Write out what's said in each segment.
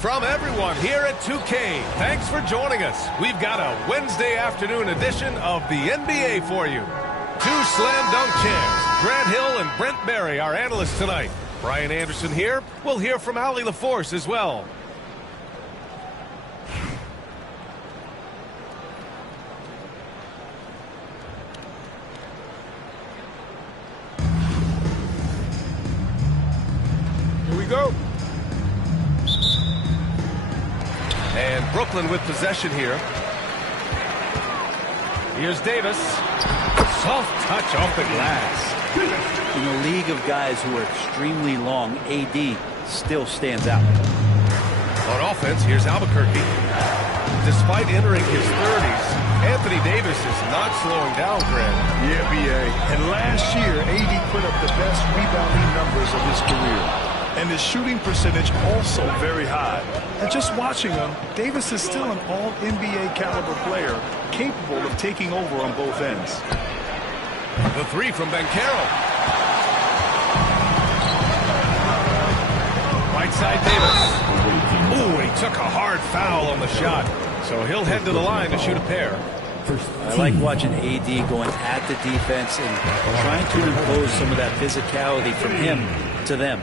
From everyone here at 2K, thanks for joining us. We've got a Wednesday afternoon edition of the NBA for you. Two slam dunk champs, Grant Hill and Brent Barry, our analysts tonight. Brian Anderson here. We'll hear from Allie LaForce as well. Here we go. And Brooklyn with possession here. Here's Davis. Soft touch off the glass. In a league of guys who are extremely long, AD still stands out. On offense, here's Albuquerque. Despite entering his 30s, Anthony Davis is not slowing down, Grant. Yeah, B.A. And last year, AD put up the best rebounding numbers of his career. And his shooting percentage also very high. And just watching him, Davis is still an all-NBA caliber player, capable of taking over on both ends. The three from Banchero. Right side Davis. Ooh, he took a hard foul on the shot. So he'll head to the line to shoot a pair. I like watching AD going at the defense and trying to impose some of that physicality from him to them.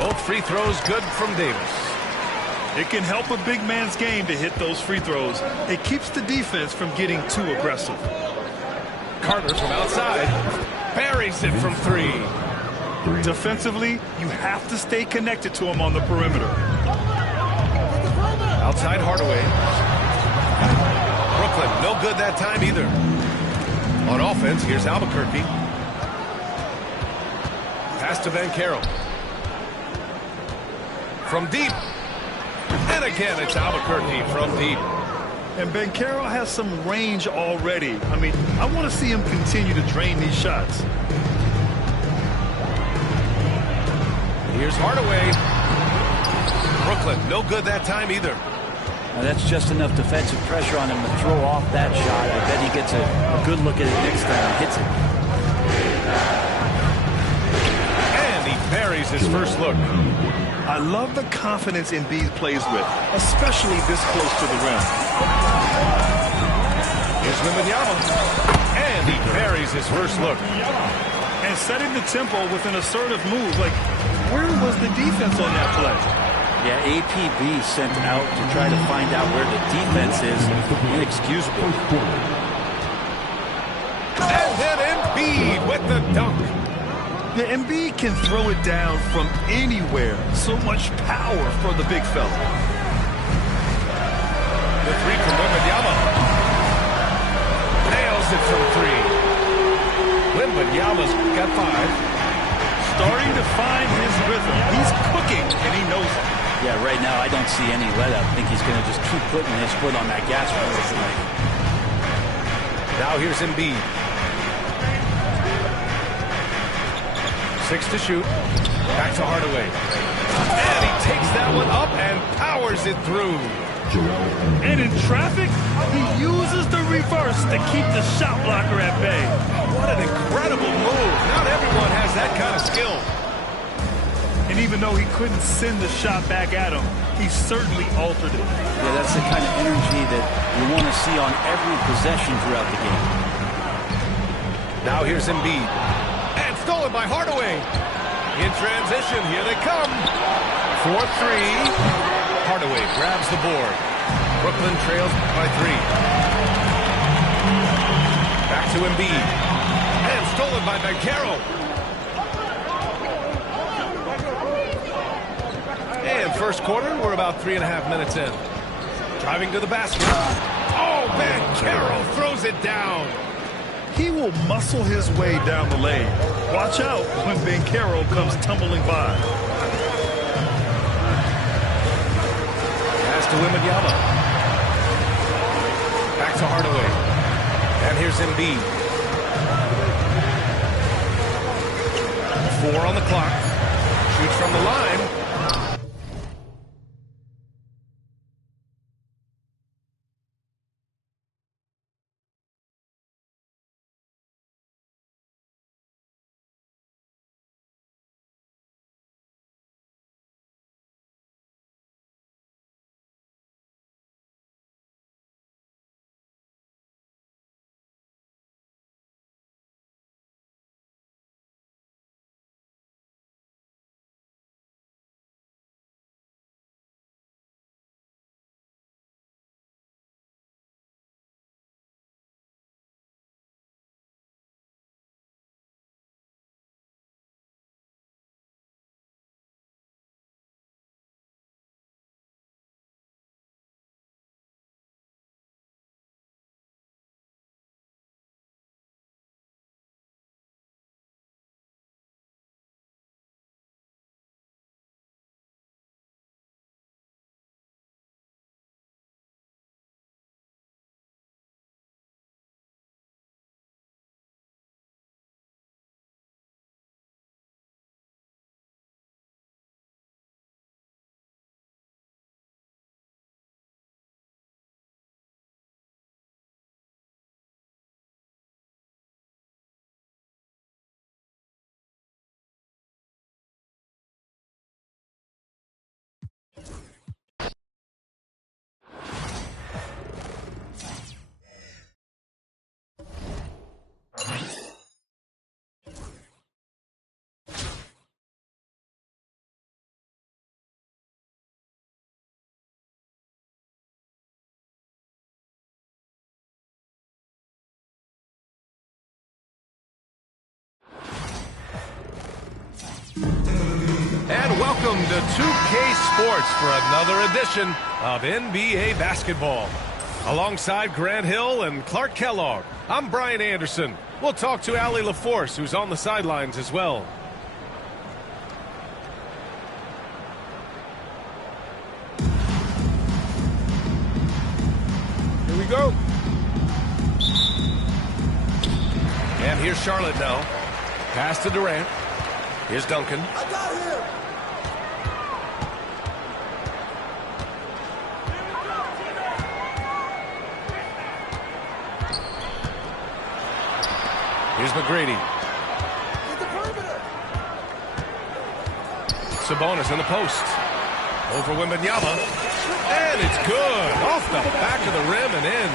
Both free throws good from Davis. It can help a big man's game to hit those free throws. It keeps the defense from getting too aggressive. Carter from outside. Buries it from three. Defensively, you have to stay connected to him on the perimeter. Outside Hardaway. Brooklyn, no good that time either. On offense, here's Albuquerque. Pass to Banchero. From deep. And again, it's Albuquerque from deep. And Banchero has some range already. I mean, I want to see him continue to drain these shots. Here's Hardaway. Brooklyn, no good that time either. Now that's just enough defensive pressure on him to throw off that shot. I bet he gets a good look at it next time and hits it. And he buries his first look. I love the confidence Embiid plays with, especially this close to the rim. Here's Wembanyama. And he buries his first look. And setting the tempo with an assertive move. Like, where was the defense on that play? Yeah, APB sent out to try to find out where the defense is. Inexcusable. And then Embiid with the dunk. The Embiid can throw it down from anywhere. So much power for the big fella. The three from Wembanyama. Nails it from three. Wembanyama's got five. Starting to find his rhythm. He's cooking, and he knows it. Yeah, right now I don't see any let-up. I think he's going to just keep putting his foot on that gas pedal tonight. Now here's Embiid. 6 to shoot. Back to Hardaway. And he takes that one up and powers it through. And in traffic, he uses the reverse to keep the shot blocker at bay. What an incredible move. Not everyone has that kind of skill. And even though he couldn't send the shot back at him, he certainly altered it. Yeah, that's the kind of energy that you want to see on every possession throughout the game. Now here's Embiid. And stolen by Hardaway. In transition, here they come. 4-3. Hardaway grabs the board. Brooklyn trails by 3. Back to Embiid. And stolen by Banchero. And first quarter, we're about 3.5 minutes in. Driving to the basket. Oh, Banchero throws it down. He will muscle his way down the lane. Watch out when Banchero comes tumbling by. Pass to Wembanyama. Back to Hardaway. And here's Embiid. 4 on the clock. Shoots from the line. And welcome to 2K Sports for another edition of NBA basketball. Alongside Grant Hill and Clark Kellogg, I'm Brian Anderson. We'll talk to Allie LaForce, who's on the sidelines as well. Here we go. And here's Charlotte now. Pass to Durant. Here's Duncan. I got him. Here's McGrady. Sabonis in the post. Over Wembanyama. And it's good. Off the back of the rim and in.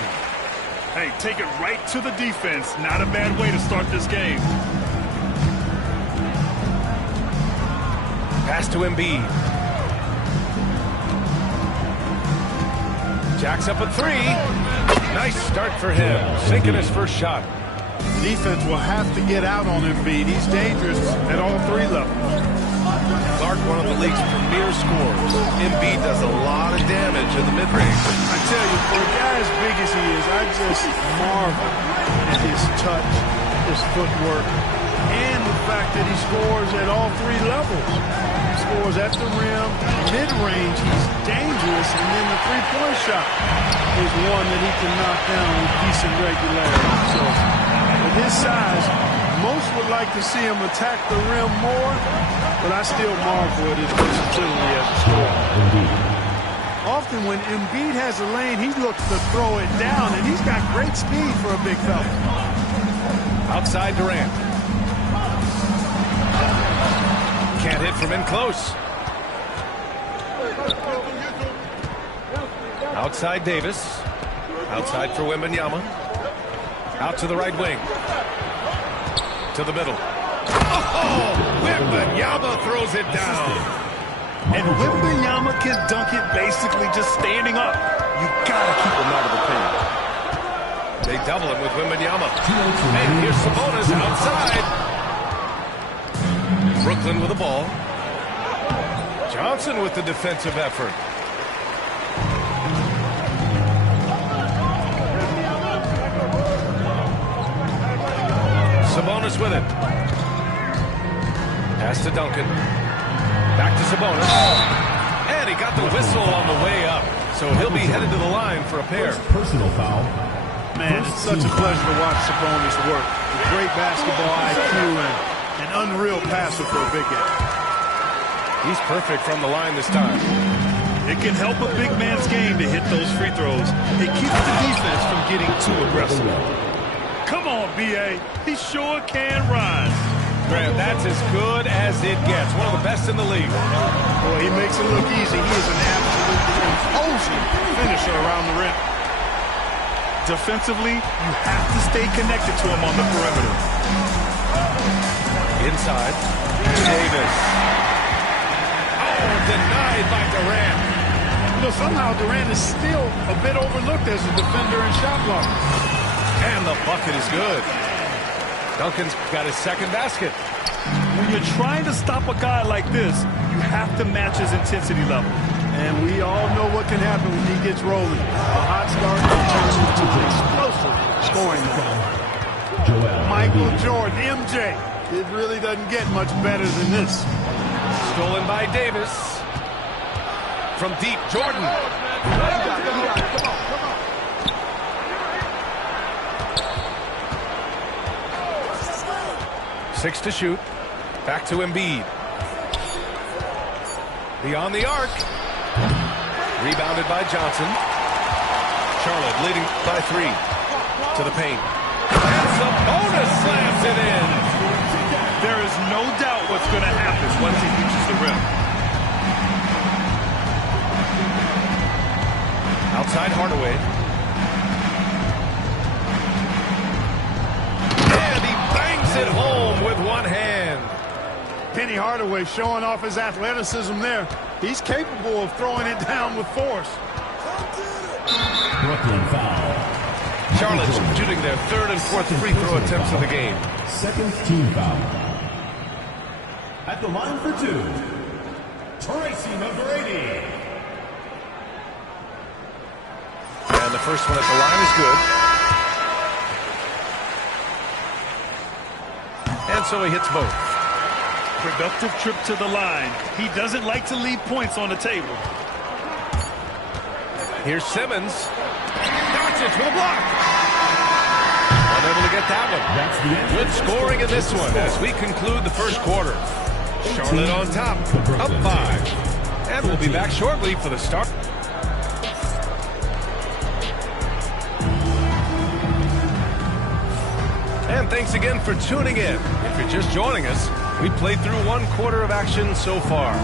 Hey, take it right to the defense. Not a bad way to start this game. Pass to Embiid. Jacks up a three. Nice start for him. Sinking his first shot. Defense will have to get out on Embiid. He's dangerous at all three levels. Clark, one of the league's premier scorers. Embiid does a lot of damage in the mid-range. I tell you, for a guy as big as he is, I just marvel at his touch, his footwork, and the fact that he scores at all three levels. He scores at the rim, mid-range, he's dangerous, and then the three-point shot is one that he can knock down with decent regularity. So, with his size, most would like to see him attack the rim more, but I still marvel at his versatility as a scorer. Often when Embiid has a lane, he looks to throw it down, and he's got great speed for a big fella. Outside Durant. Can't hit from in close. Outside Davis. Outside for Wembanyama. Out to the right wing. To the middle. Oh! Wembanyama throws it down. And Wembanyama can dunk it basically just standing up. You gotta keep him out of the paint. They double him with Wembanyama. And here's Sabonis outside. Brooklyn with the ball. Johnson with the defensive effort. Sabonis with it. Pass to Duncan. Back to Sabonis. And he got the whistle on the way up. So he'll be headed to the line for a pair. Personal foul. Man, it's such a pleasure to watch Sabonis work. With great basketball IQ and an unreal passer for a big guy. He's perfect from the line this time. It can help a big man's game to hit those free throws. It keeps the defense from getting too aggressive. Come on, B.A. He sure can rise. Graham, that's as good as it gets. One of the best in the league. Boy, he makes it look easy. He is an absolutely imposing finisher around the rim. Defensively, you have to stay connected to him on the perimeter. Inside. Davis. Oh, denied by Durant. You know, somehow Durant is still a bit overlooked as a defender and shot blocker. And the bucket is good. Duncan's got his second basket. When you're trying to stop a guy like this, you have to match his intensity level. And we all know what can happen when he gets rolling. A hot start turns into an explosive scoring game. Michael Jordan, MJ. It really doesn't get much better than this. Stolen by Davis. From deep, Jordan. 6 to shoot. Back to Embiid. Beyond the arc. Rebounded by Johnson. Charlotte leading by 3. To the paint. And Sabonis slams it in. There is no doubt what's going to happen once he reaches the rim. Outside Hardaway. And he bangs it home with one hand. Penny Hardaway showing off his athleticism there. He's capable of throwing it down with force. Brooklyn foul. Charlotte shooting their third and fourth free throw attempts of the game. Second team foul. At the line for two, Tracy number 80. And the first one at the line is good. And so he hits both. Productive trip to the line. He doesn't like to leave points on the table. Here's Simmons. Doncic with a block. Unable to get that one. Good scoring in this one as we conclude the first quarter. Charlotte on top, up 5. And we'll be back shortly for the start. And thanks again for tuning in. If you're just joining us, we played through 1 quarter of action so far.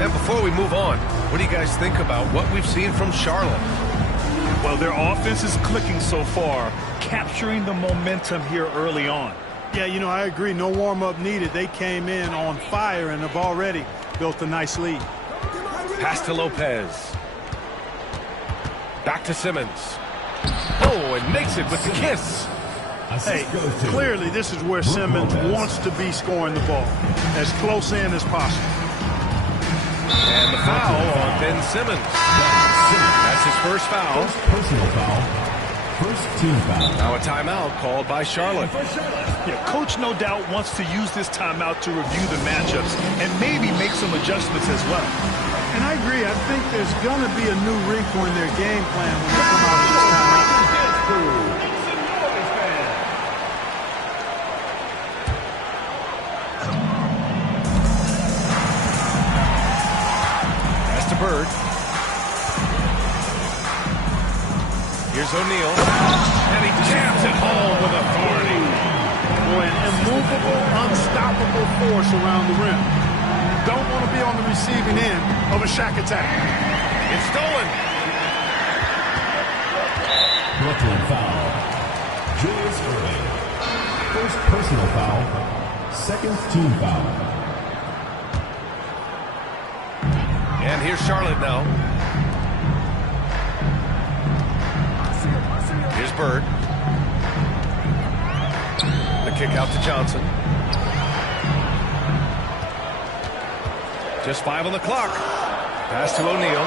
And before we move on, what do you guys think about what we've seen from Charlotte? Well, their offense is clicking so far, capturing the momentum here early on. Yeah, you know, I agree. No warm-up needed. They came in on fire and have already built a nice lead. Pass to Lopez. Back to Simmons. Oh, and makes it with the kiss. Hey, clearly this is where Simmons wants to be scoring the ball, as close in as possible. And the foul on Ben Simmons. That's his first foul. Personal foul. First team foul. Now a timeout called by Charlotte. Yeah, coach no doubt wants to use this timeout to review the matchups and maybe make some adjustments as well. And I agree. I think there's going to be a new wrinkle in their game plan when they come out of this timeout. Bird. Here's O'Neal. And he jams it home with authority. Boy, an immovable, unstoppable force around the rim. Don't want to be on the receiving end of a Shaq attack. It's stolen. Brooklyn foul. Julius Erving. First personal foul. Second team foul. And here's Charlotte now. Here's Bird. The kick out to Johnson. Just 5 on the clock. Pass to O'Neal.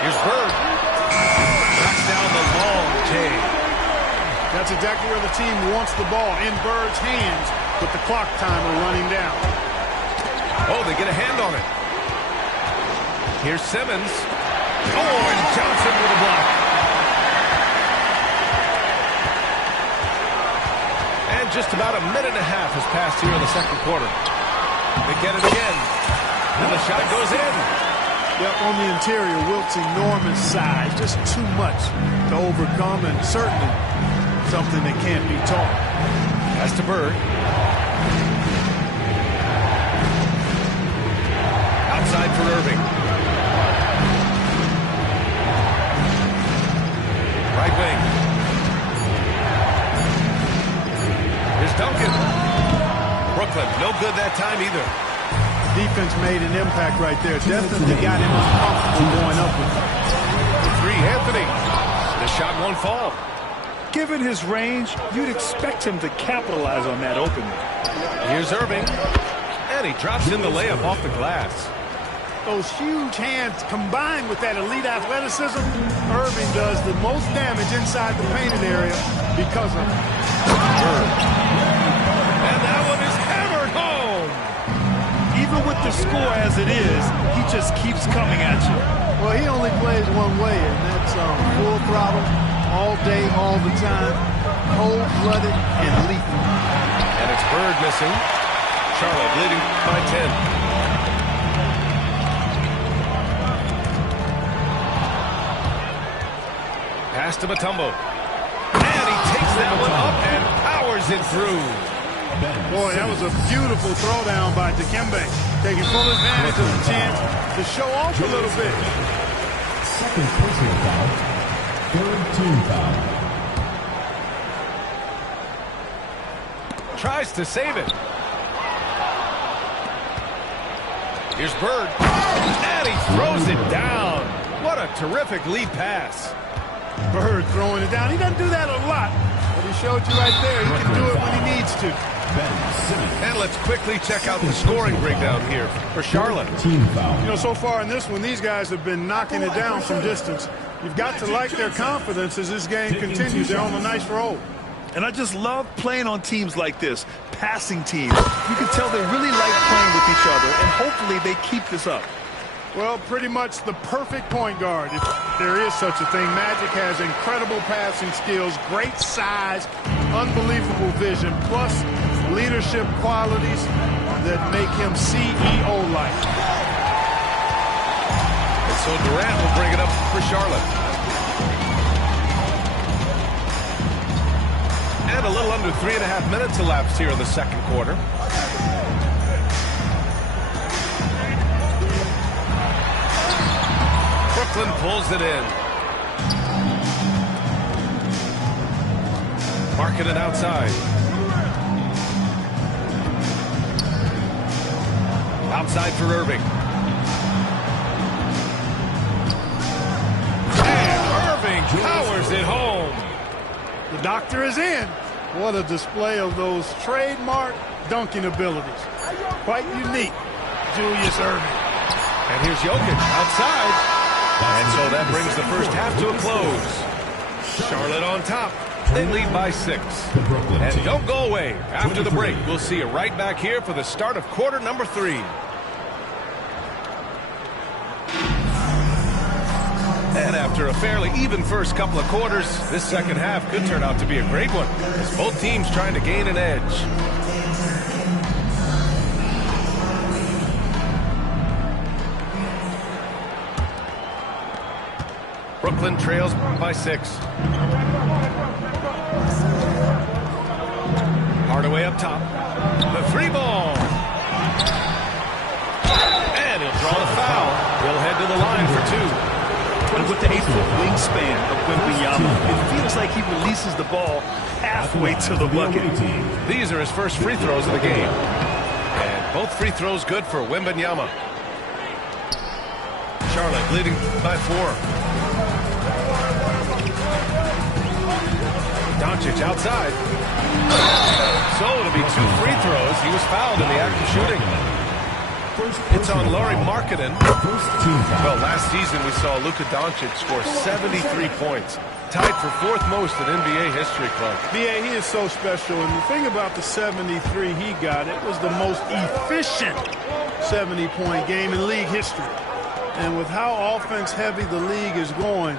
Here's Bird. Knocks down the long J. That's exactly where the team wants the ball, in Bird's hands, with the clock timer running down. Oh, they get a hand on it. Here's Simmons. Oh, and Johnson with a block. And just about a minute and a half has passed here in the second quarter. They get it again. And the shot goes in. Yep, on the interior, Wilt's enormous size. Just too much to overcome, and certainly something that can't be taught. Pass to Bird. Outside for Irving. Right wing. Here's Duncan. Brooklyn, no good that time either. Defense made an impact right there. Definitely got him uncomfortable going up with it. The 3, Anthony. The shot won't fall. Given his range, you'd expect him to capitalize on that opening. Here's Irving. And he drops in the layup off the glass. Those huge hands combined with that elite athleticism, Irving does the most damage inside the painted area because of it. And that one is hammered home. Even with the score as it is, he just keeps coming at you. Well, he only plays one way, and that's full throttle, all day, all the time, cold-blooded and lethal. And it's Bird missing. Charlotte leading by 10. Pass to Mutombo. And he takes that one up and powers it through. Boy, that was a beautiful throwdown by Dikembe, taking full advantage of the chance to show off a little bit. Second personal foul. Third team foul. Tries to save it. Here's Bird. And he throws it down. What a terrific lead pass. Bird throwing it down. He doesn't do that a lot, but he showed you right there. He can do it when he needs to. And let's quickly check out the scoring breakdown here for Charlotte. Team foul. You know, so far in this one, these guys have been knocking it down from distance. You've got to like their confidence as this game continues. They're on a nice roll. And I just love playing on teams like this, passing teams. You can tell they really like playing with each other, and hopefully they keep this up. Well, pretty much the perfect point guard, if there is such a thing. Magic has incredible passing skills, great size, unbelievable vision, plus leadership qualities that make him CEO-like. And so Durant will bring it up for Charlotte. And a little under 3.5 minutes elapsed here in the second quarter. Brooklyn pulls it in. Marking it outside. Outside for Irving. And Irving powers it home. The doctor is in. What a display of those trademark dunking abilities. Quite unique, Julius Irving. And here's Jokic outside. And so that brings the first half to a close. Charlotte on top. They lead by 6. And don't go away. After the break, we'll see you right back here for the start of quarter number 3. And after a fairly even first couple of quarters, this second half could turn out to be a great one, as both teams trying to gain an edge. Brooklyn trails by 6. Hardaway up top. The 3-ball. And he'll draw the foul. He'll head to the line for 2. And with the 8-foot wingspan of Wembanyama, it feels like he releases the ball halfway to the bucket. These are his first free throws of the game. And both free throws good for Wembanyama. Charlotte leading by 4. Doncic outside. So it'll be 2 free throws. He was fouled in the act of shooting. It's on Lauri Markkanen. Well, last season we saw Luka Doncic score 73 points. Tied for 4th most in NBA history, Clark. B.A., he is so special. And the thing about the 73 he got, it was the most efficient 70-point game in league history. And with how offense-heavy the league is going,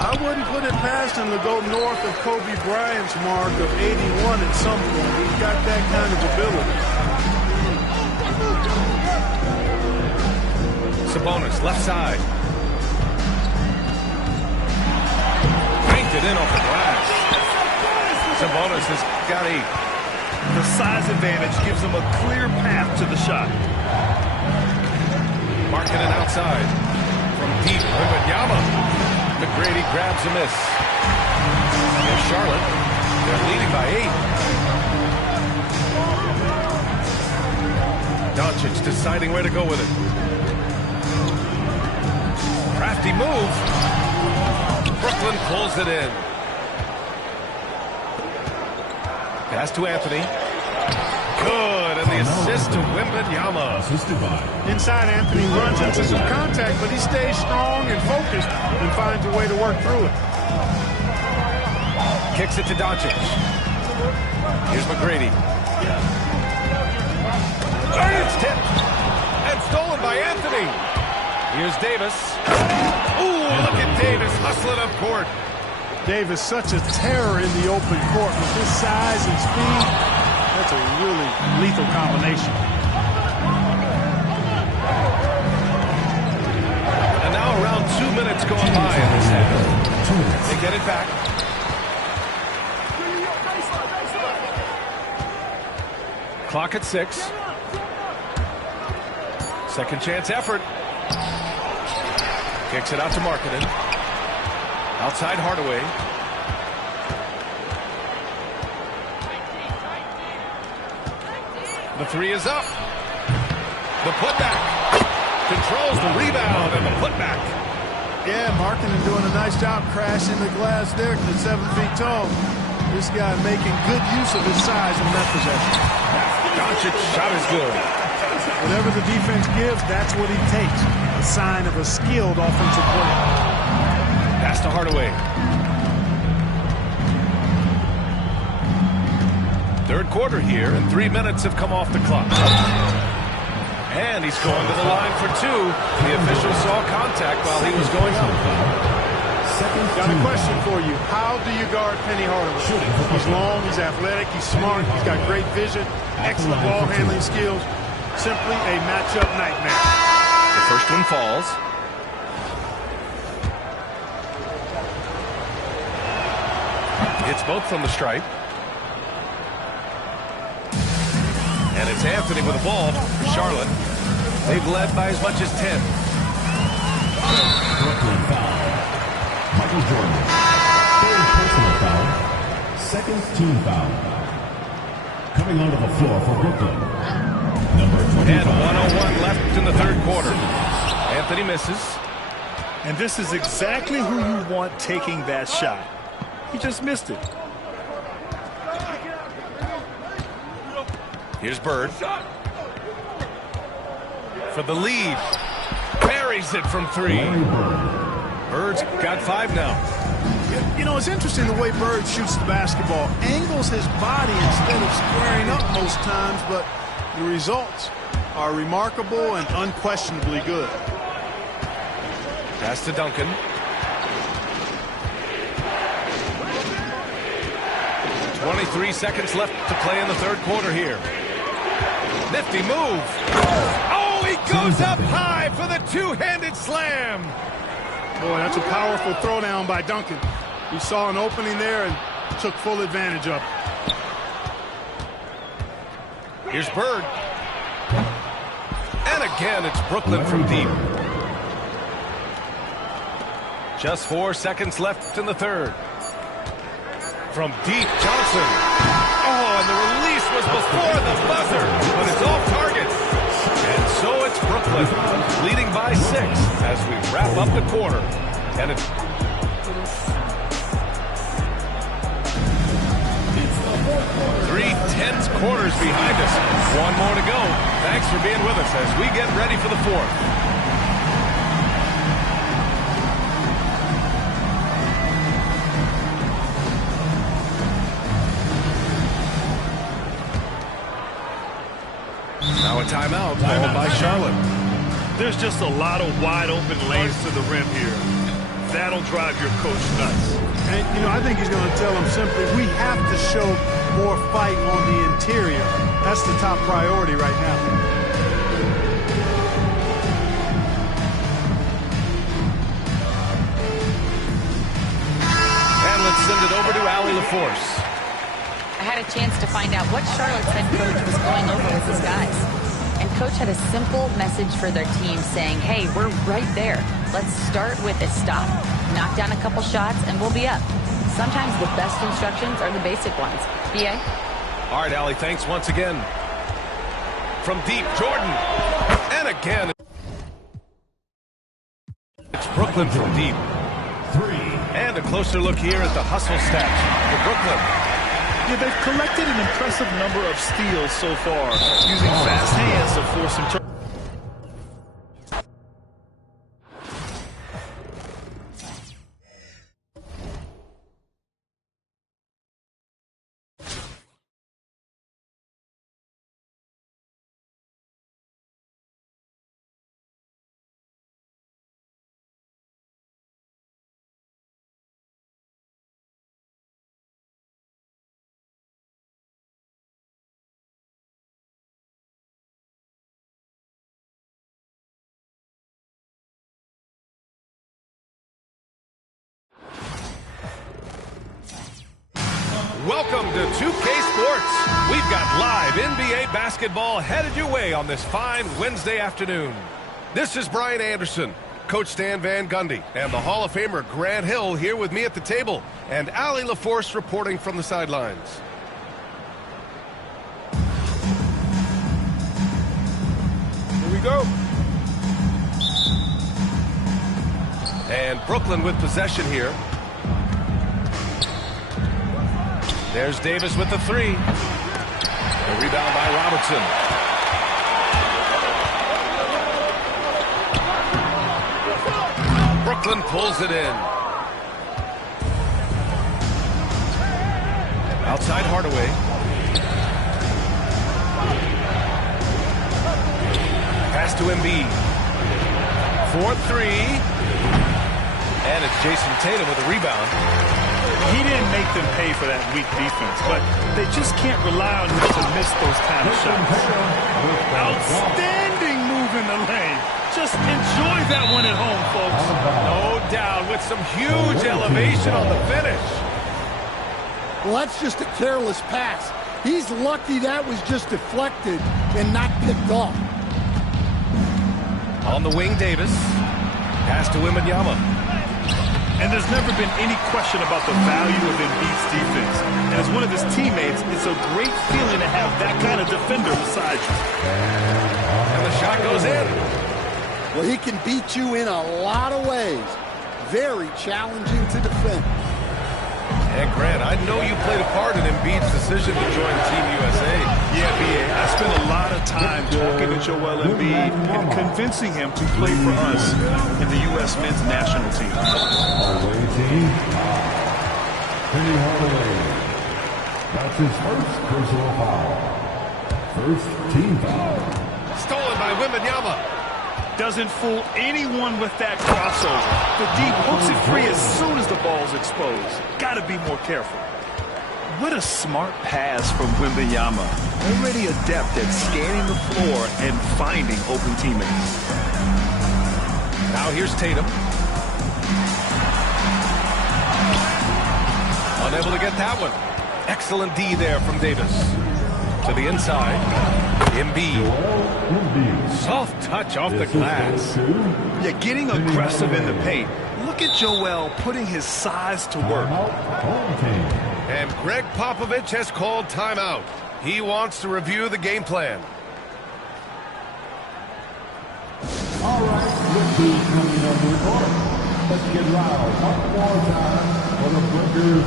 I wouldn't put it past him to go north of Kobe Bryant's mark of 81 at some point. He's got that kind of ability. Sabonis, left side. Banked it in off the glass. Sabonis has got 8. The size advantage gives him a clear path to the shot. Markkanen outside. From deep, Wembanyama. McGrady grabs a miss. Here's Charlotte. They're leading by 8. Doncic deciding where to go with it. Crafty move. Brooklyn pulls it in. Pass to Anthony. Good, and the assist to Wembanyama. Inside, Anthony runs into some contact, but he stays strong and focused and finds a way to work through it. Kicks it to Doncic. Here's McGrady. And it's tipped. And stolen by Anthony. Here's Davis. Ooh, look at Davis hustling up court. Davis, such a terror in the open court with his size and speed. That's a really lethal combination. And now around 2 minutes going by in this half. They get it back. Clock at 6. Second chance effort. Kicks it out to Markkanen. Outside Hardaway. The 3 is up. The putback. Controls the rebound and the putback. Yeah, Markkanen doing a nice job crashing the glass there at 7 feet tall. This guy making good use of his size in that possession. Doncic's shot is good. Whatever the defense gives, that's what he takes. A sign of a skilled offensive player. Pass to Hardaway. Third quarter here, and 3 minutes have come off the clock. And he's going to the line for two. The official saw contact while he was going up. Got a question for you. How do you guard Penny Hardaway? He's long, he's athletic, he's smart, he's got great vision, excellent ball handling skills. Simply a matchup nightmare. The first one falls. It's both from the stripe. And it's Anthony with the ball for Charlotte. They've led by as much as 10. Brooklyn foul. Michael Jordan. Third personal foul. Second team foul. Coming onto the floor for Brooklyn. Number 25. And 1:01 left in the third quarter. Anthony misses. And this is exactly who you want taking that shot. He just missed it. Here's Bird. For the lead. Buries it from three. Bird's got 5 now. You know, it's interesting the way Bird shoots the basketball. Angles his body instead of squaring up most times, but the results are remarkable and unquestionably good. Pass to Duncan. .23 seconds left to play in the third quarter here. Nifty move. Oh, he goes up high for the two-handed slam. Boy, that's a powerful throwdown by Duncan. He saw an opening there and took full advantage of it. Here's Bird. And again, it's Brooklyn from deep. Just 4 seconds left in the third. From deep, Johnson. Oh, and the release was before the buzzer, but it's off target. And so it's Brooklyn, leading by 6 as we wrap up the quarter. And it's 3 tense quarters behind us. One more to go. Thanks for being with us as we get ready for the fourth. Now a timeout called by Charlotte. There's just a lot of wide open lanes to the rim here. That'll drive your coach nuts. And, you know, I think he's going to tell them simply, we have to show more fight on the interior. That's the top priority right now. And let's send it over to Allie LaForce. I had a chance to find out what Charlotte's head coach was going over with his guys. And coach had a simple message for their team saying, hey, we're right there. Let's start with a stop. Knock down a couple shots and we'll be up. Sometimes the best instructions are the basic ones. B.A.? All right, Allie, thanks once again. From deep, Jordan. And again, it's Brooklyn from deep. 3. And a closer look here at the hustle stats for Brooklyn. Yeah, they've collected an impressive number of steals so far, using fast hands to force some turnovers. Welcome to 2K Sports. We've got live NBA basketball headed your way on this fine Wednesday afternoon. This is Brian Anderson, Coach Stan Van Gundy, and the Hall of Famer Grant Hill here with me at the table, and Allie LaForce reporting from the sidelines. Here we go. And Brooklyn with possession here. There's Davis with the 3. The rebound by Robertson. Brooklyn pulls it in. Outside Hardaway. Pass to Embiid. 4-3. And it's Jason Tatum with a rebound. He didn't make them pay for that weak defense, but they just can't rely on him to miss those kind of shots. Outstanding move in the lane. Just enjoy that one at home, folks. No doubt, with some huge elevation on the finish. Well, that's just a careless pass. He's lucky that was just deflected and not picked off. On the wing, Davis. Pass to Wembanyama. And there's never been any question about the value of Embiid's defense. And as one of his teammates, it's a great feeling to have that kind of defender beside you. And the shot goes in. Well, he can beat you in a lot of ways. Very challenging to defend. And Grant, I know you played a part in Embiid's decision to join Team USA. Yeah, B.A., I spent a lot of time talking to Joel Embiid and convincing him to play for us in the U.S. men's national team. Hardaway team. Penny Hardaway. That's his first personal foul. First team foul. Stolen by Wembanyama. Doesn't fool anyone with that crossover. The deep hooks it free as soon as the ball's exposed. Got to be more careful. What a smart pass from Wembanyama. Already adept at scanning the floor and finding open teammates. Now here's Tatum. Unable to get that one. Excellent D there from Davis. To the inside. Embiid. Soft touch off the glass. Yeah, getting aggressive in the paint. Look at Joel putting his size to work. And Greg Popovich has called timeout. He wants to review the game plan. All right, look who's coming on the court. Let's get loud one more time for the Breakers.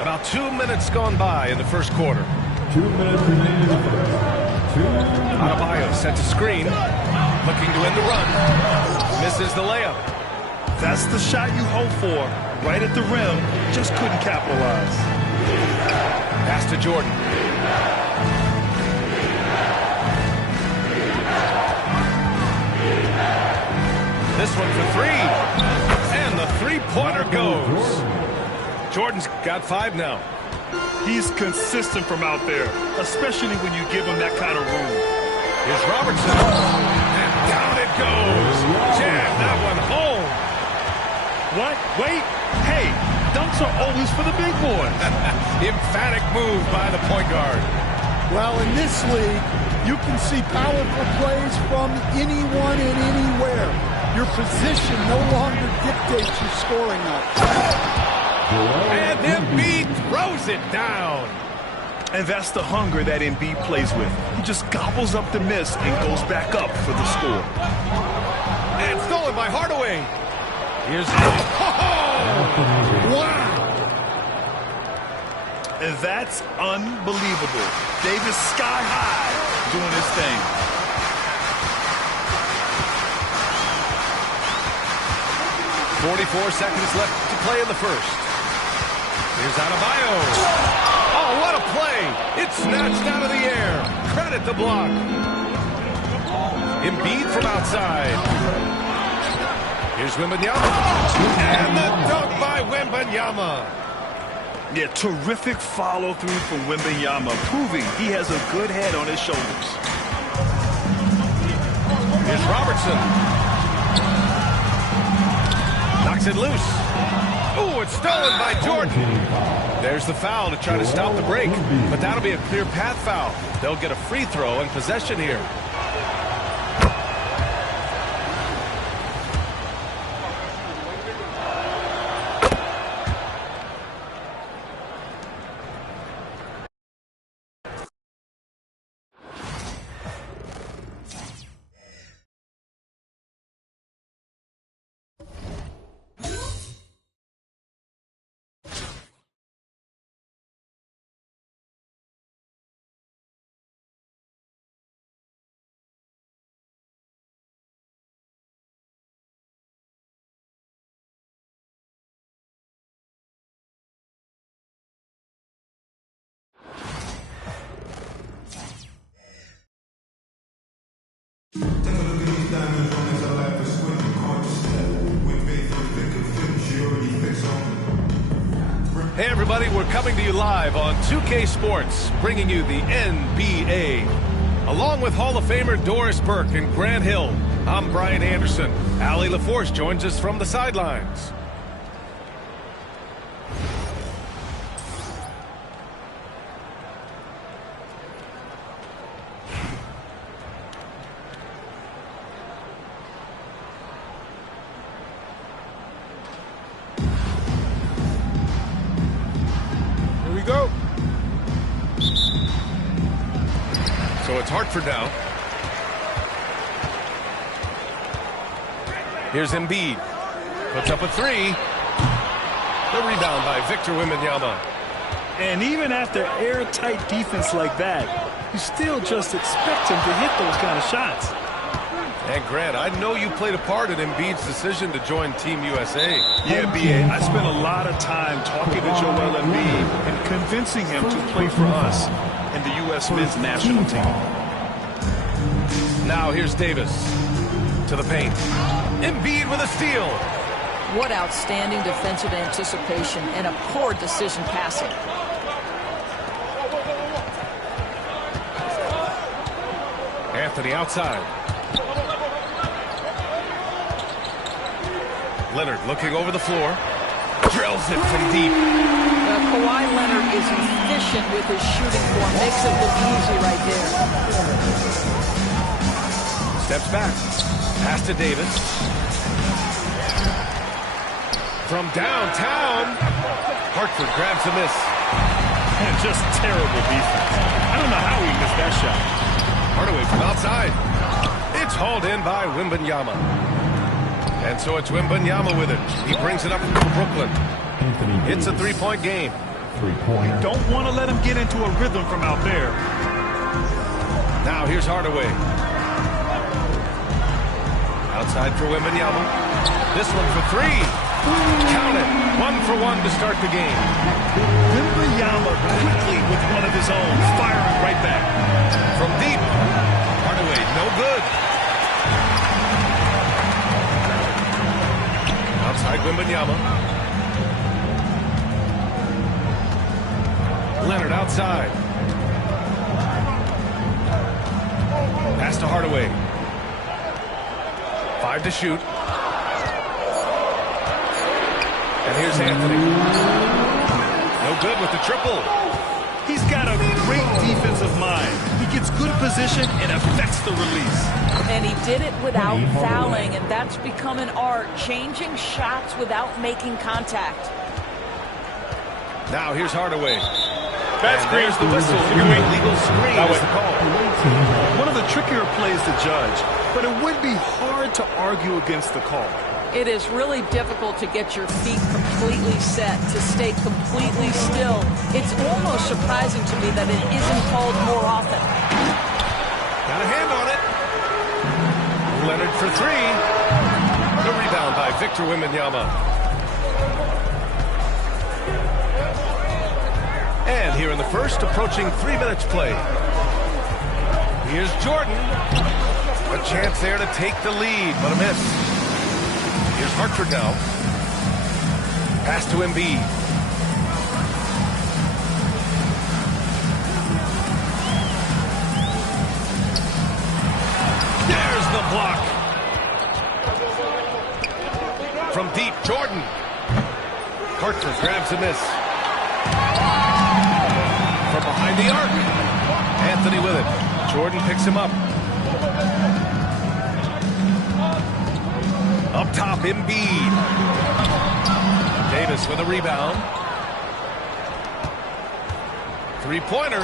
About 2 minutes gone by in the first quarter. 2 minutes remaining in the first. Adebayo set to screen. Looking to end the run. Misses the layup. That's the shot you hope for. Right at the rim. Just couldn't capitalize. Pass to Jordan. This one for three. And the three-pointer goes. Jordan's got 5 now. He's consistent from out there, especially when you give him that kind of room. Here's Robertson. And down it goes. Jam that one home. What? Wait. Hey, dunks are always for the big boys. Emphatic move by the point guard. Well, in this league, you can see powerful plays from anyone and anywhere. Your position no longer dictates your scoring options. And Embiid throws it down. And that's the hunger that Embiid plays with. He just gobbles up the miss and goes back up for the score. And stolen by Hardaway. Here's Wow. And that's unbelievable. Davis sky high doing his thing. .44 seconds left to play in the first. Here's Adebayo. Oh, what a play. It's snatched out of the air. Credit the block. Embiid from outside. Here's Wembanyama. And the dunk by Wembanyama. Yeah, terrific follow-through from Wembanyama, proving he has a good head on his shoulders. Here's Robertson. Knocks it loose. Ooh, it's stolen by Jordan. There's the foul to try to stop the break, but that'll be a clear path foul. They'll get a free throw and possession here. Hey everybody, we're coming to you live on 2K Sports, bringing you the NBA. Along with Hall of Famer Doris Burke and Grant Hill, I'm Brian Anderson. Allie LaForce joins us from the sidelines. Go. So it's Hartford now. Here's Embiid. Puts up a three. The rebound by Victor Wembanyama. And even after airtight defense like that, you still just expect him to hit those kind of shots. And Grant, I know you played a part in Embiid's decision to join Team USA. Yeah, B.A., I spent a lot of time talking to Joel Embiid and convincing him to play for us in the U.S. men's national team. Now here's Davis to the paint. Embiid with a steal. What outstanding defensive anticipation and a poor decision passing. Anthony outside. Leonard looking over the floor. Drills it from deep. Kawhi Leonard is efficient with his shooting form. Makes it look easy right there. Steps back. Pass to Davis. From downtown. Hartford grabs the miss. And just terrible defense. I don't know how he missed that shot. Hardaway from outside. It's hauled in by Wembanyama. And so it's Wembanyama with it. He brings it up for Brooklyn. It's a three-point game. You don't want to let him get into a rhythm from out there. Now here's Hardaway. Outside for Wembanyama. This one for three. Count it. 1 for 1 to start the game. Wembanyama quickly with one of his own, firing right back. From deep. Hardaway, no good. Outside Wembanyama. Leonard outside. Pass to Hardaway. 5 to shoot. And here's Anthony. No good with the triple. He's got a great defensive mind. He gets good position and affects the release. And he did it without fouling, and that's become an art, changing shots without making contact. Now here's Hardaway. That's and there's the whistle. Illegal screen is the call. One of the trickier plays to judge, but it would be hard to argue against the call. It is really difficult to get your feet completely set, to stay completely still. It's almost surprising to me that it isn't called more often. Got a hand on it. Leonard for three. The rebound by Victor Wembanyama. And here in the first, approaching 3 minutes play. Here's Jordan. A chance there to take the lead, but a miss. Here's Hartford now. Pass to Embiid. There's the block. From deep, Jordan. Hartford grabs a miss. From behind the arc. Anthony with it. Jordan picks him up. Up top, Embiid. Davis with a rebound. Three-pointer.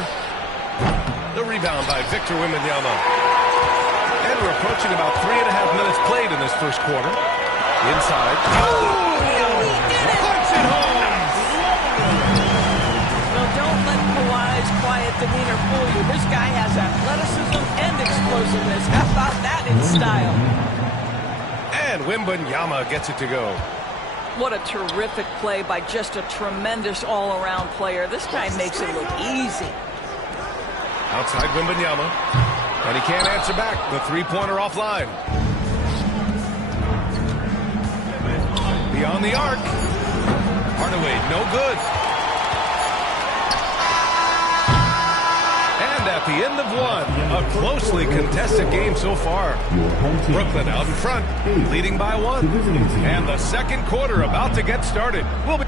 The rebound by Victor Wembanyama. And we're approaching about 3.5 minutes played in this first quarter. Inside. Punch it home! Well, don't let Kawhi's quiet demeanor fool you. This guy has athleticism and explosiveness. How about that in style? And Wembanyama gets it to go. What a terrific play by just a tremendous all-around player. This guy makes it look easy. Outside Wembanyama. And he can't answer back. The three-pointer offline. Beyond the arc. Hardaway, no good. And at the end of one, a closely contested game so far. Brooklyn out in front, leading by 1. And the second quarter about to get started. We'll be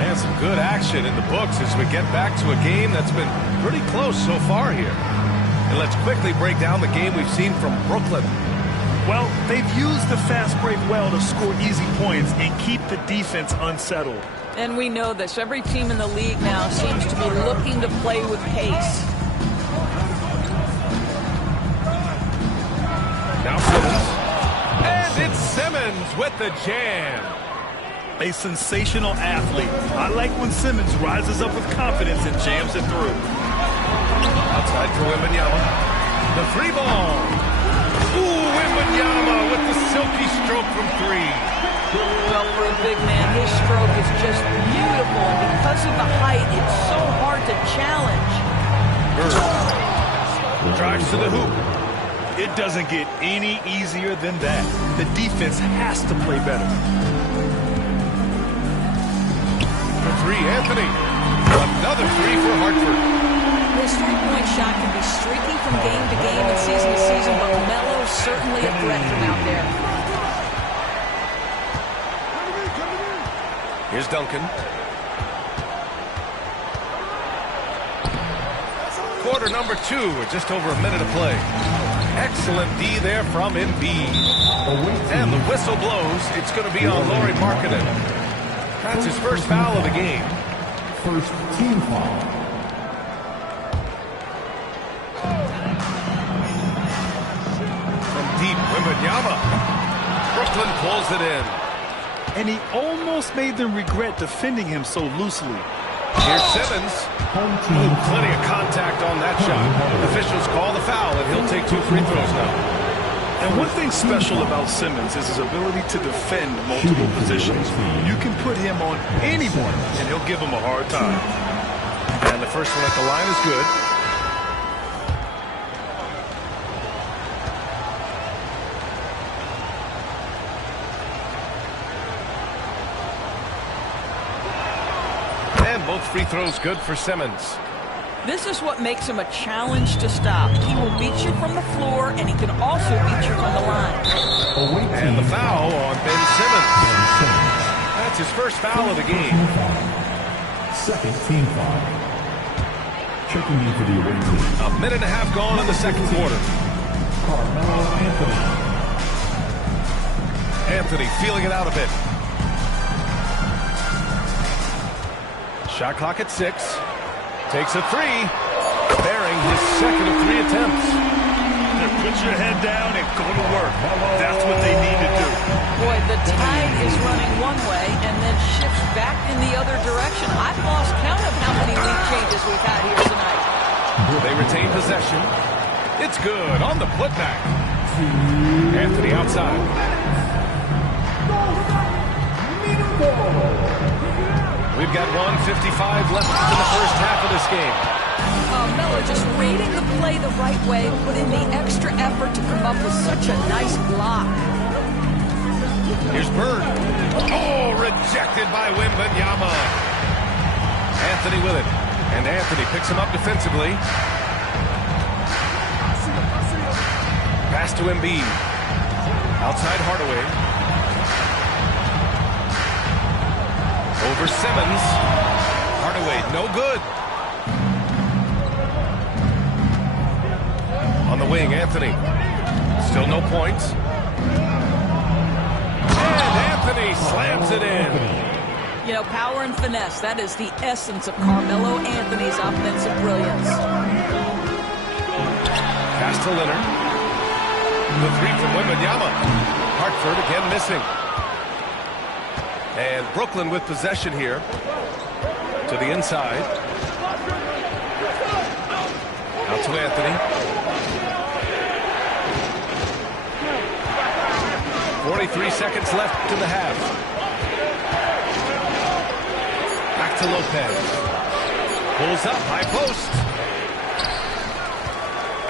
and some good action in the books as we get back to a game that's been pretty close so far here. And let's quickly break down the game we've seen from Brooklyn. Well, they've used the fast break well to score easy points and keep the defense unsettled. And we know this. Every team in the league now seems to be looking to play with pace. Now Simmons. And it's Simmons with the jam. A sensational athlete. I like when Simmons rises up with confidence and jams it through. Outside for Wembanyama. The three ball. Ooh, Wembanyama with the silky stroke from 3. Well, for a big man, his stroke is just beautiful. And because of the height, it's so hard to challenge. Bird drives to the hoop. It doesn't get any easier than that. The defense has to play better. For 3, Anthony. Another 3 for Hartford. His three-point shot can be streaky from game to game and season to season, but Melo's certainly a threat from out there. Here's Duncan. Quarter number 2 with just over a minute of play. Excellent D there from Embiid. And the whistle blows. It's going to be on Lauri Markkanen. That's his first foul of the game. First team foul. From deep, Wembanyama. Brooklyn pulls it in. And he almost made them regret defending him so loosely. Here's Simmons. Plenty of contact on that shot. Officials call the foul, and he'll take 2 free throws now. And one thing special about Simmons is his ability to defend multiple positions. You can put him on anyone, and he'll give him a hard time. And the first one at the line is good. And both free throws good for Simmons. This is what makes him a challenge to stop. He will beat you from the floor, and he can also beat you from the line. And the foul on Ben Simmons. That's his first foul of the game. Second team foul. Checking in for the away team. A minute and a half gone in the second quarter. Carmelo Anthony. Anthony feeling it out a bit. Shot clock at 6. Takes a 3. Bearing his second of 3 attempts. Put your head down and go to work. That's what they need to do. Boy, the tide is running one way and then shifts back in the other direction. I've lost count of how many lead changes we've had here tonight. They retain possession. It's good on the putback. Anthony outside. We've got 1:55 left in the first half of this game. Melo just reading the play the right way, put in the extra effort to come up with such a nice block. Here's Bird. Oh, rejected by Wembanyama. Anthony with it. And Anthony picks him up defensively. Pass to to Embiid. Outside Hardaway. Over Simmons. Hardaway, no good. On the wing, Anthony. Still no points. And Anthony slams it in. You know, power and finesse, that is the essence of Carmelo Anthony's offensive brilliance. Pass to Leonard. The three from Wembanyama. Hartford again missing. And Brooklyn with possession here. To the inside. Out to Anthony. 43 seconds left in the half. Back to Lopez. Pulls up, high post.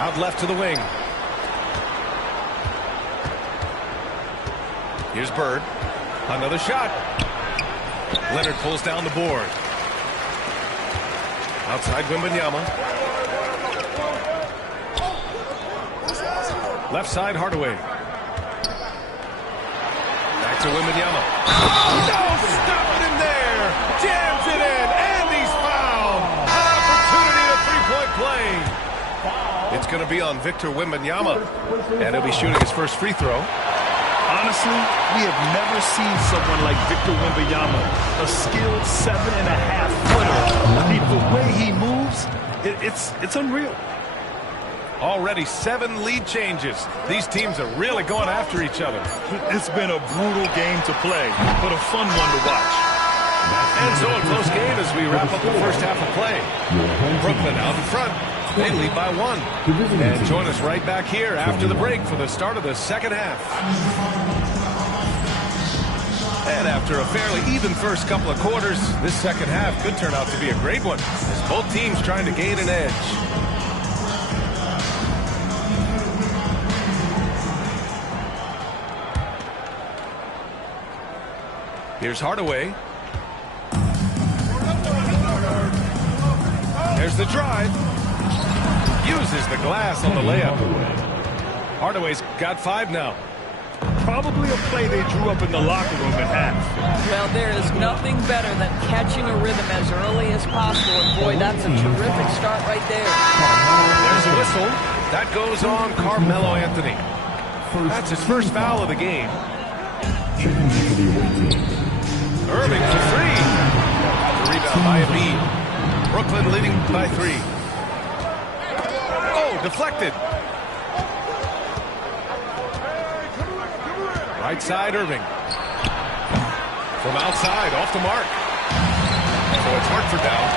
Out left to the wing. Here's Bird. Another shot. Leonard pulls down the board. Outside Wembanyama. Left side Hardaway. Back to Wembanyama. No, stop it in there. Jams it in, and he's fouled. An opportunity to three-point play. It's going to be on Victor Wembanyama, and he'll be shooting his first free throw. Honestly, we have never seen someone like Victor Wembanyama, a skilled 7.5-footer. I mean, the way he moves, it's unreal. Already 7 lead changes. These teams are really going after each other. It's been a brutal game to play, but a fun one to watch. And so a close game as we wrap up the first half of play. Brooklyn out in front. They lead by 1. And join us right back here after the break for the start of the second half. And after a fairly even first couple of quarters, this second half could turn out to be a great one as both teams trying to gain an edge. Here's Hardaway. There's the drive. Uses the glass on the layup. Hardaway's got 5 now. Probably a play they drew up in the locker room at half. Well, there is nothing better than catching a rhythm as early as possible. And boy, that's a terrific start right there. There's a whistle. That goes on Carmelo Anthony. That's his first foul of the game. Irving for 3. The rebound by Embiid. Brooklyn leading by 3. Oh, deflected. Right side, Irving. From outside, off the mark. So it's Hartford down.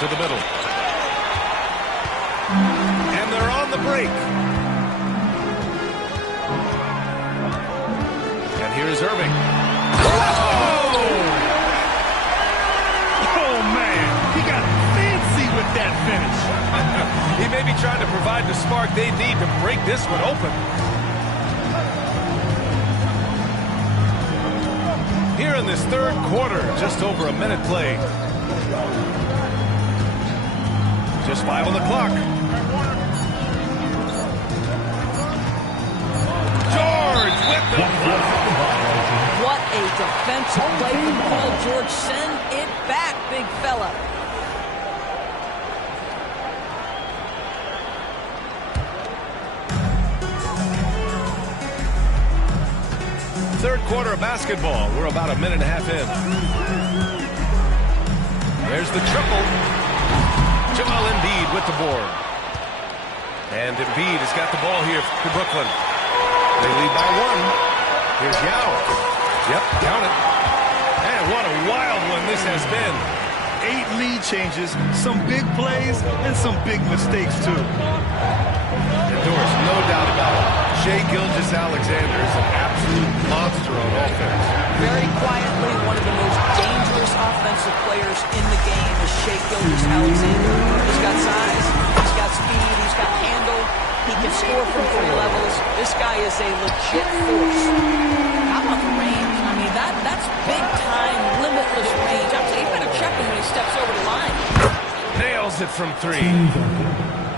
To the middle. And they're on the break. And here's Irving. Oh, man. He got fancy with that finish. He may be trying to provide the spark they need to break this one open. Here in this third quarter, just over a minute played. Just 5 on the clock. George with the block. What a defensive play from Paul George. Send it back, big fella. Third quarter of basketball. We're about a minute and a half in. There's the triple. Joel Embiid with the board. And Embiid has got the ball here for Brooklyn. They lead by 1. Here's Yao. Yep, count it. And what a wild one this has been. 8 lead changes, some big plays, and some big mistakes, too. And there's no doubt about it. Shai Gilgeous-Alexander is an absolute monster on offense. Very quietly, one of the most dangerous offensive players in the game is Shai Gilgeous-Alexander. He's got size, he's got speed, he's got handle, he can score from 3 levels. This guy is a legit force. How about the range? I mean, that's big-time, limitless range. I'll tell you, you better check him when he steps over the line. Nails it from 3.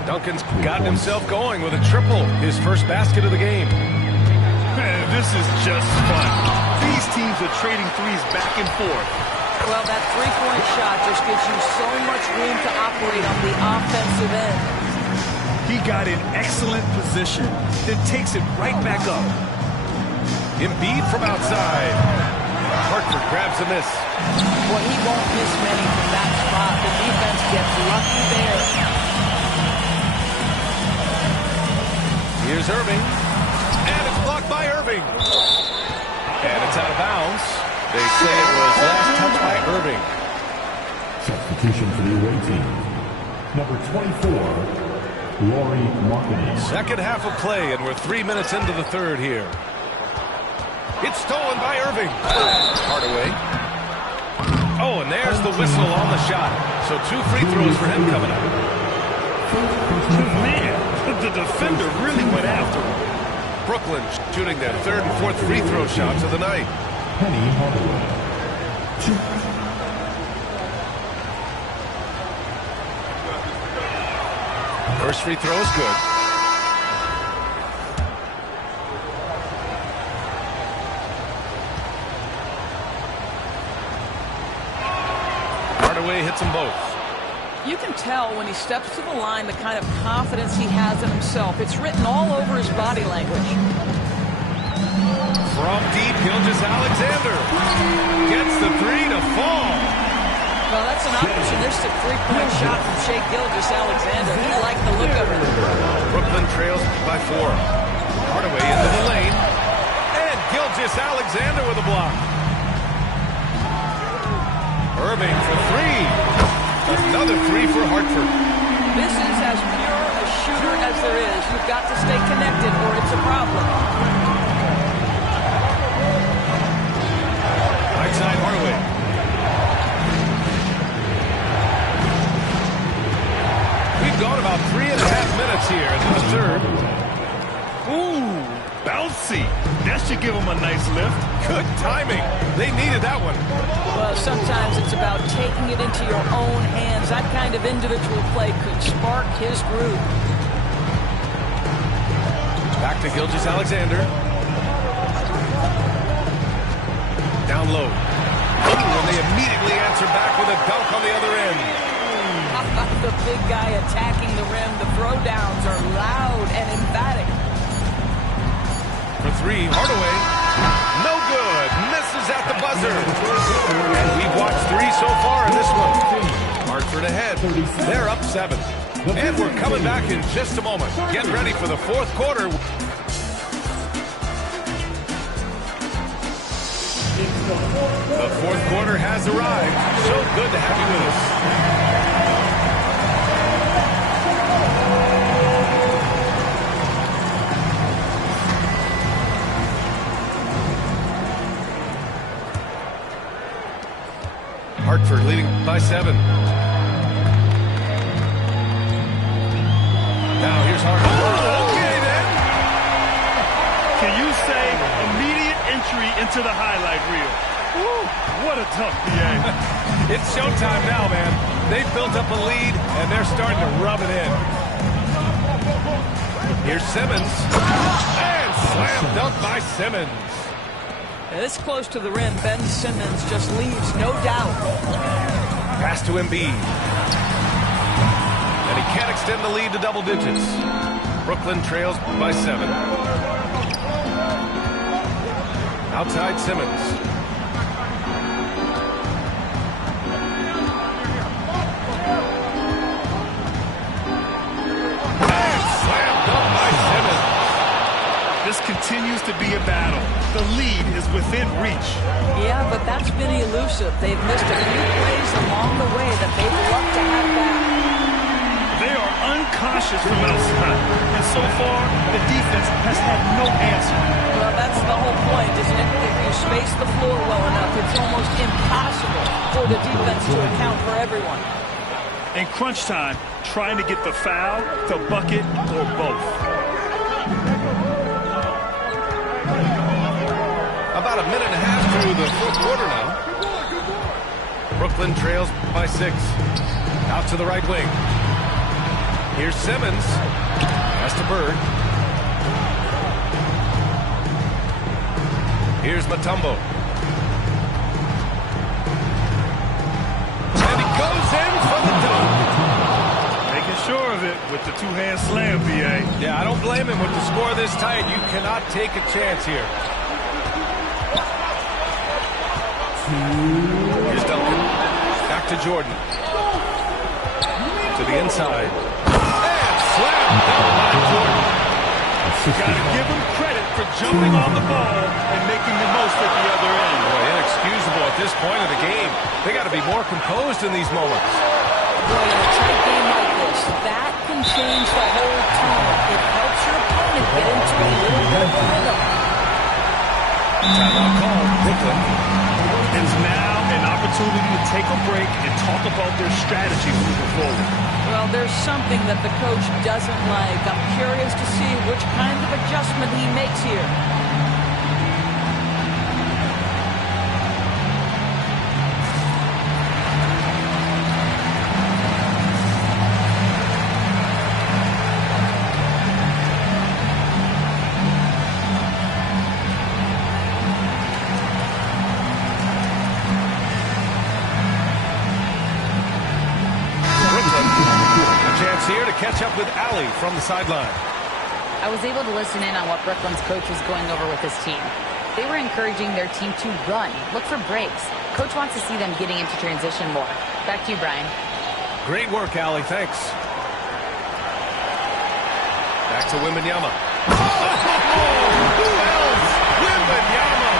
Duncan's gotten himself going with a triple, his first basket of the game. Man, this is just fun. These teams are trading threes back and forth. Well, that three-point shot just gives you so much room to operate on the offensive end. He got in excellent position, then takes it right back up. Embiid from outside. Hartford grabs a miss. Well, he won't miss many from that spot. The defense gets lucky there. Here's Irving. And it's blocked by Irving. And it's out of bounds. They say it was last touched by Irving. Substitution for the away team. Number 24, Laurie Marketing. Second half of play, and we're 3 minutes into the third here. It's stolen by Irving. Hardaway. Oh, and there's the whistle on the shot. So 2 free throws for him coming up. Man, the defender really went after him. Brooklyn shooting their third and fourth free throw shots of the night. Penny Hardaway. First free throw is good. Hardaway hits them both. You can tell when he steps to the line the kind of confidence he has in himself. It's written all over his body language. From deep, Gilgeous-Alexander gets the three to fall. Well, that's an opportunistic three-point shot from Shai Gilgeous-Alexander. He liked the look of it. Brooklyn trails by 4. Hardaway into the lane. And Gilgeous-Alexander with a block. Irving for 3. Another 3 for Hartford. This is as pure a shooter as there is. You've got to stay connected or it's a problem. Right side, Hardaway. We've gone about 3.5 minutes here into the third. Ooh, bouncy. That should give him a nice lift. Good timing. They needed that one. Well, sometimes it's about taking it into your own hands. That kind of individual play could spark his groove. Back to Gilgeous-Alexander. Down low. And they immediately answer back with a dunk on the other end. The big guy attacking the rim. The throwdowns are loud and emphatic. For 3, Hardaway. No good. Misses at the buzzer. And we've watched 3 so far in this one. Hartford ahead. They're up 7. And we're coming back in just a moment. Get ready for the fourth quarter. The fourth quarter has arrived. So good to have you with us. Hartford leading by 7. Now here's Hartford. Okay, then. Can you say immediate entry into the highlight reel? Woo, what a tough BA. It's showtime now, man. They've built up a lead, and they're starting to rub it in. Here's Simmons. And slam dunk by Simmons. This close to the rim, Ben Simmons just leaves no doubt. Pass to Embiid. And he can't extend the lead to double digits. Brooklyn trails by 7. Outside Simmons. And slam dunk by Simmons. This continues to be a battle. The lead is within reach. Yeah, but that's been elusive. They've missed a few plays along the way that they'd love to have back. They are unconscious from outside, and so far, the defense has had no answer. Well, that's the whole point, isn't it? If you space the floor well enough, it's almost impossible for the defense to account for everyone. In crunch time, trying to get the foul, the bucket, or both. About a minute and a half through the fourth quarter now. Brooklyn trails by 6. Out to the right wing. Here's Simmons. Pass to Bird. Here's Mutombo. And he goes in for the dunk. Making sure of it with the two-hand slam, B.A. Yeah, I don't blame him with the score this tight. You cannot take a chance here. Here's Duncan. Back to Jordan. To the inside. And slam down by Jordan. Got to give him credit for jumping on the ball and making the most at the other end. Boy, inexcusable at this point of the game. They got to be more composed in these moments. Boy, in a tight game like this, that can change the whole tone. It helps your opponent get into a little bit of a rhythm. Timeout called. Brooklyn. It's now an opportunity to take a break and talk about their strategy moving forward. Well, there's something that the coach doesn't like. I'm curious to see which kind of adjustment he makes here. Here to catch up with Allie from the sideline. I was able to listen in on what Brooklyn's coach was going over with his team. They were encouraging their team to run, look for breaks. Coach wants to see them getting into transition more. Back to you, Brian. Great work, Allie. Thanks. Back to Wembanyama. Who else? Wembanyama.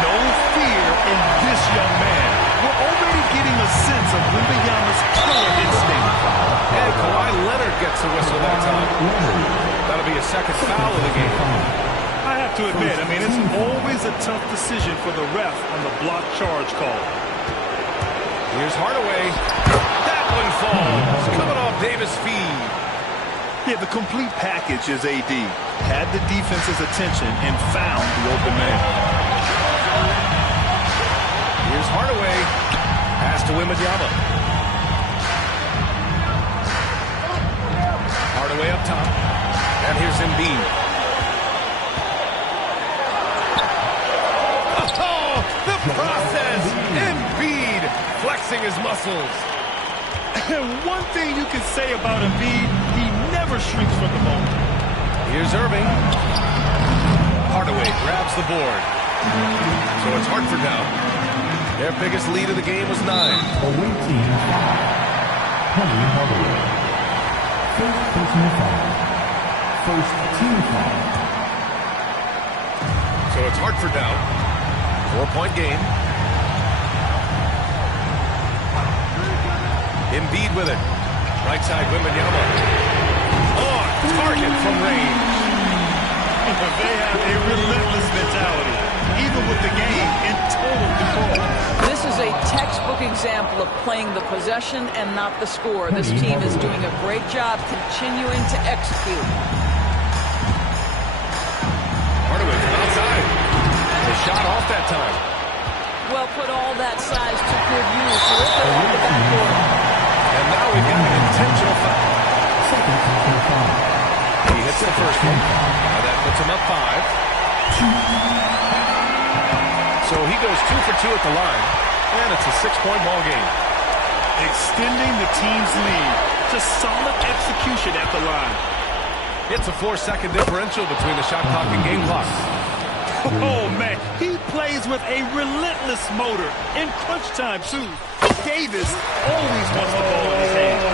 No fear in this young man. We're already getting a sense of Wembanyama's killer instinct. And Kawhi Leonard gets the whistle that time. That'll be a second foul of the game. I have to admit, it's always a tough decision for the ref on the block charge call. Here's Hardaway. That one falls. Coming off Davis' feed. Yeah, the complete package is AD. Had the defense's attention and found the open man. Here's Hardaway. Pass to Wembanyama. Hardaway up top. And here's Embiid. Oh, the process! Embiid flexing his muscles. And one thing you can say about Embiid, he never shrinks from the moment. Here's Irving. Hardaway grabs the board. So it's Hartford now. Their biggest lead of the game was 9. Away team 5. Penny Hardaway. First personal foul. First team foul. So it's Hartford now. 4-point game. Embiid with it. Right side, Wembanyama. On target from range. They have a relentless mentality, even with the game in total control. This is a textbook example of playing the possession and not the score. This team is doing a great job continuing to execute. Hardaway from outside. The shot off that time. Well, put all that size to good use. Look at on the backboard. And now we've got an intentional foul. Second personal foul. He hits the first one. And that puts him up 5. So he goes 2 for 2 at the line. And it's a 6-point ball game. Extending the team's lead. Just solid execution at the line. It's a 4-second differential between the shot clock and game clock. Oh, man. He plays with a relentless motor. In crunch time, too. Davis always wants the ball in his hands.